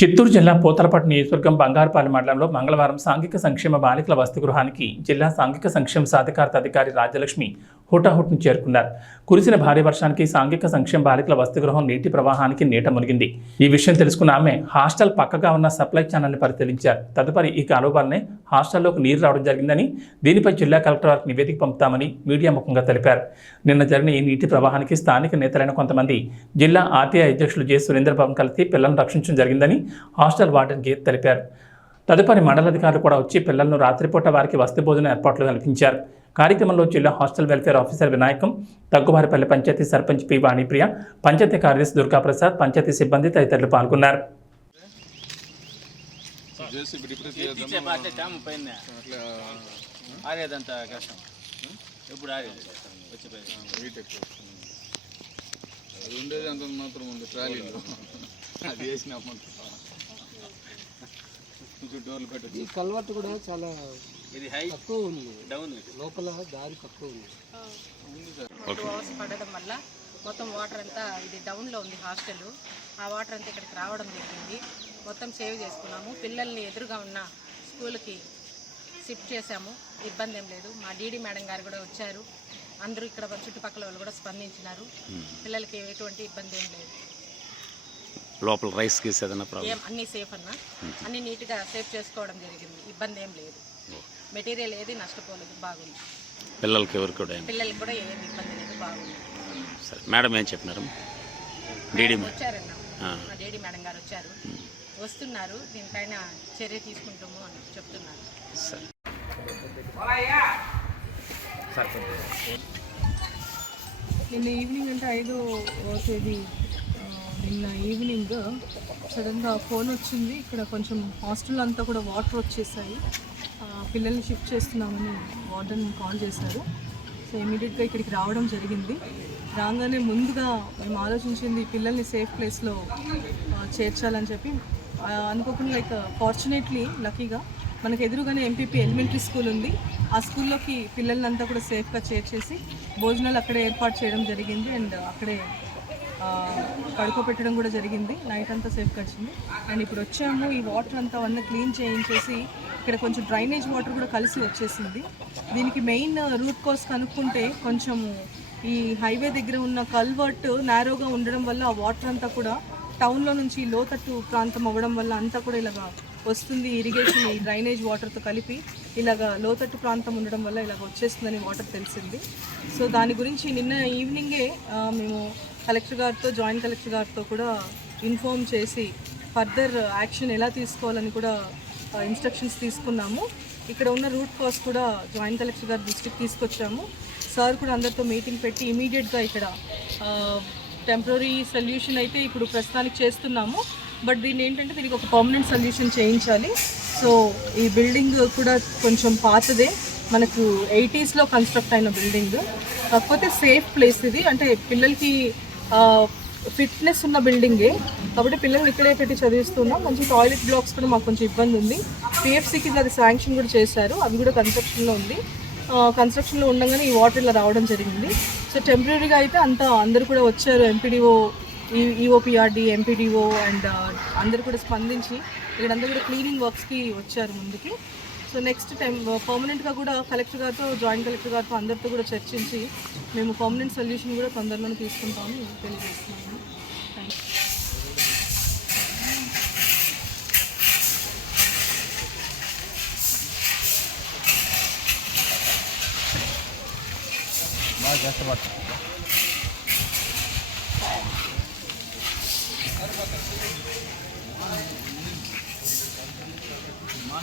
చిత్తూరు జిల్లా పూతలపట్టు నియోజకవర్గం బంగారుపాలెం మండలంలో మంగళవారం సాంఘిక సంక్షేమ బాలికల వసతిగృహానికి జిల్లా సాంఘిక సంక్షేమ సాధికారత అధికారి రాజ్యలక్ష్మి హుటాహుట్ను చేరుకున్నారు. కురిసిన భారీ వర్షానికి సాంఘిక సంక్షేమ బాలికల వసతిగృహం నీటి ప్రవాహానికి నీట మునిగింది. ఈ విషయం తెలుసుకున్న ఆమె హాస్టల్ పక్కగా ఉన్న సప్లై ఛానల్ని పరిశీలించారు. తదుపరి ఈ కాలువలనే హాస్టల్లోకి నీరు రావడం జరిగిందని దీనిపై జిల్లా కలెక్టర్ వారికి నివేదిక పంపుతామని మీడియా ముఖంగా తెలిపారు. నిన్న జరిగిన ఈ నీటి ప్రవాహానికి స్థానిక నేతలైన కొంతమంది జిల్లా ఆర్టీఐ అధ్యక్షులు జె సురేంద్రబాబు కలిసి పిల్లలను రక్షించడం జరిగిందని హాస్టల్ వార్డెన్కి తెలిపారు తదుపరి మండలాధికారులు కూడా వచ్చి పిల్లలను రాత్రిపూట వారికి వసతి భోజన ఏర్పాట్లు కల్పించారు కార్యక్రమంలో జిల్లా hostel welfare officer Vinayakam Thagguvaripalli panchayat sarpanch P Vanipriya panchayat కార్యదర్శి దుర్గాప్రసాద్ పంచాయతీ సిబ్బంది తదితరులు పాల్గొన్నారు అది ఉండేది అంత మాత్రం ఉంది ట్రాలీలో అది ఈ పెట్టచ్చు. కల్వర్ట్ కూడా చాలా ఇది హై తక్కువ ఉంది. డౌన్ లోపల దారి తక్కువ ఉంది. టూ అవర్స్ పడడం వల్ల మొత్తం వాటర్ అంతా ఇది డౌన్లో ఉంది హాస్టల్. ఆ వాటర్ అంతా ఇక్కడికి రావడం జరిగింది. మొత్తం సేవ్ చేసుకున్నాము. పిల్లల్ని ఎదురుగా ఉన్న స్కూల్కి షిఫ్ట్ చేశాము. ఇబ్బంది ఏం లేదు. మా డీడీ మేడం గారు కూడా వచ్చారు. అందరూ ఇక్కడ చుట్టుపక్కల వాళ్ళు కూడా స్పందించినారు. పిల్లలకి ఎటువంటి ఇబ్బంది ఏం లేదు. లోపల రైస్ గీస్ ఏదైనా ప్రాబ్లం అన్నీ సేఫ్ అన్న? అన్నీ నీట్గా సేఫ్ చేసుకోవడం జరిగింది. ఇబ్బంది ఏం లేదు. మెటీరియల్ ఏది నష్టపోలేదు బాగుంది. పిల్లలకి ఎవరికి కూడా పిల్లలకి కూడా ఏం ఇబ్బంది లేదు బాగుంది. సరే మేడం ఏం చెప్పినారు? డీడీ మేడం వచ్చారన్న. డేడీ మేడం గారు వచ్చారు. వస్తున్నారు దీనిపైన చర్య తీసుకుంటాము అని చెప్తున్నారు. సరే. నిన్న ఈవినింగ్ అంటే ఐదో తేదీ నిన్న ఈవినింగ్ సడన్గా ఫోన్ వచ్చింది. ఇక్కడ కొంచెం హాస్టల్ అంతా కూడా వాటర్ వచ్చేసాయి. పిల్లల్ని షిఫ్ట్ చేస్తున్నామని వార్డెన్ కాల్ చేశారు. సో ఇమీడియట్గా ఇక్కడికి రావడం జరిగింది. రాగానే ముందుగా మేము ఆలోచించింది పిల్లల్ని సేఫ్ ప్లేస్లో చేర్చాలని చెప్పి. అనుకోకుండా లైక్ ఫార్చునేట్లీ లక్కీగా మనకు ఎదురుగానే ఎంపీపీ ఎలిమెంటరీ స్కూల్ ఉంది. ఆ స్కూల్లోకి పిల్లల్ని అంతా కూడా సేఫ్గా చేర్చేసి భోజనాలు అక్కడే ఏర్పాటు చేయడం జరిగింది. అండ్ అక్కడే పడుకోబెట్టడం కూడా జరిగింది. నైట్ అంతా సేఫ్ వచ్చింది అండ్ ఇప్పుడు వచ్చాము. ఈ వాటర్ అంతా అవన్నీ క్లీన్ చేయించేసి ఇక్కడ కొంచెం డ్రైనేజ్ వాటర్ కూడా కలిసి వచ్చేసింది. దీనికి మెయిన్ రూట్ కాస్ కనుక్కుంటే కొంచెము ఈ హైవే దగ్గర ఉన్న కల్వర్ట్ నేరోగా ఉండడం వల్ల ఆ వాటర్ అంతా కూడా టౌన్లో నుంచి లోతట్టు ప్రాంతం అవ్వడం వల్ల అంతా కూడా ఇలాగా వస్తుంది. ఇరిగేషన్ ఈ డ్రైనేజ్ వాటర్తో కలిపి ఇలాగ లోతట్టు ప్రాంతం ఉండడం వల్ల ఇలాగ వచ్చేస్తుందని వాటర్ తెలిసింది. సో దాని గురించి నిన్న ఈవినింగే మేము కలెక్టర్ గారితో జాయింట్ కలెక్టర్ గారితో కూడా ఇన్ఫామ్ చేసి ఫర్దర్ యాక్షన్ ఎలా తీసుకోవాలని కూడా ఇన్స్ట్రక్షన్స్ తీసుకున్నాము. ఇక్కడ ఉన్న రూట్ కాస్ కూడా జాయింట్ కలెక్టర్ గారి దృష్టికి తీసుకొచ్చాము. సార్ కూడా అందరితో మీటింగ్ పెట్టి ఇమీడియట్గా ఇక్కడ టెంపరీ సొల్యూషన్ అయితే ఇప్పుడు ప్రస్తుతానికి చేస్తున్నాము. బట్ దీన్ని ఏంటంటే దీనికి ఒక పర్మనెంట్ సొల్యూషన్ చేయించాలి. సో ఈ బిల్డింగ్ కూడా కొంచెం పాతదే. మనకు ఎయిటీస్లో కన్స్ట్రక్ట్ అయిన బిల్డింగ్. కాకపోతే సేఫ్ ప్లేస్ ఇది. అంటే పిల్లలకి ఫిట్నెస్ ఉన్న బిల్డింగే కాబట్టి పిల్లల్ని ఇక్కడే పెట్టి చదివిస్తున్నాం. మంచి టాయిలెట్ బ్లాక్స్ కూడా మాకు కొంచెం ఇబ్బంది ఉంది. పిఎఫ్సి కింద అది శాంక్షన్ కూడా చేశారు. అది కూడా కన్స్ట్రక్షన్లో ఉంది. కన్స్ట్రక్షన్లో ఉండగానే ఈ వాటర్ ఇలా రావడం జరిగింది. సో టెంపరీగా అయితే అంతా అందరూ కూడా వచ్చారు. ఎంపీడీఓ ఈఓపిఆర్డి ఎంపీడీఓ అండ్ అందరూ కూడా స్పందించి ఇక్కడంతా కూడా క్లీనింగ్ వర్క్స్కి వచ్చారు ముందుకి. సో నెక్స్ట్ టైం పర్మనెంట్గా కూడా కలెక్టర్ గారితో జాయింట్ కలెక్టర్ గారితో అందరితో కూడా చర్చించి మేము పర్మనెంట్ సొల్యూషన్ కూడా తొందరలోనే తీసుకుంటామని తెలియజేస్తున్నాము థ్యాంక్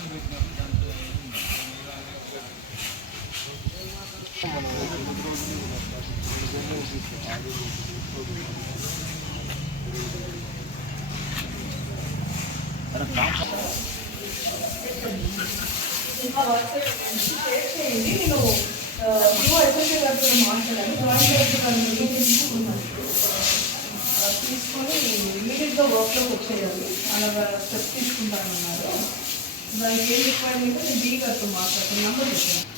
యూ తీసుకొని ఇమీడియట్గా వర్క్లోకి వచ్చేయాలి అలాగా స్టెప్స్ తీసుకుంటానన్నారు దానికి ఏం రిక్వైర్మెంట్ నేను డీ గారితో మాట్లాడుతున్నాను నెంబర్ చెప్పాను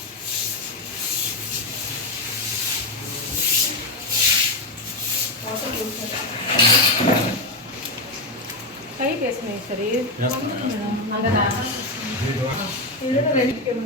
పైప్ వేసినాయి సరే అందరా రెండుకేమో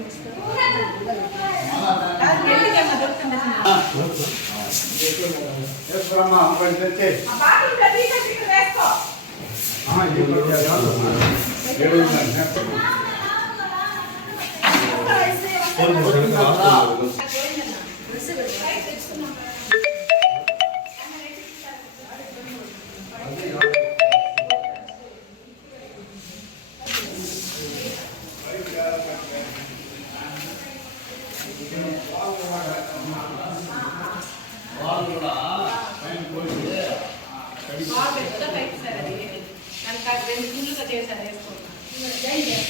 దొరుకుతుంది బాగా అది. దానికి రెండు ఫుల్గా చేశారు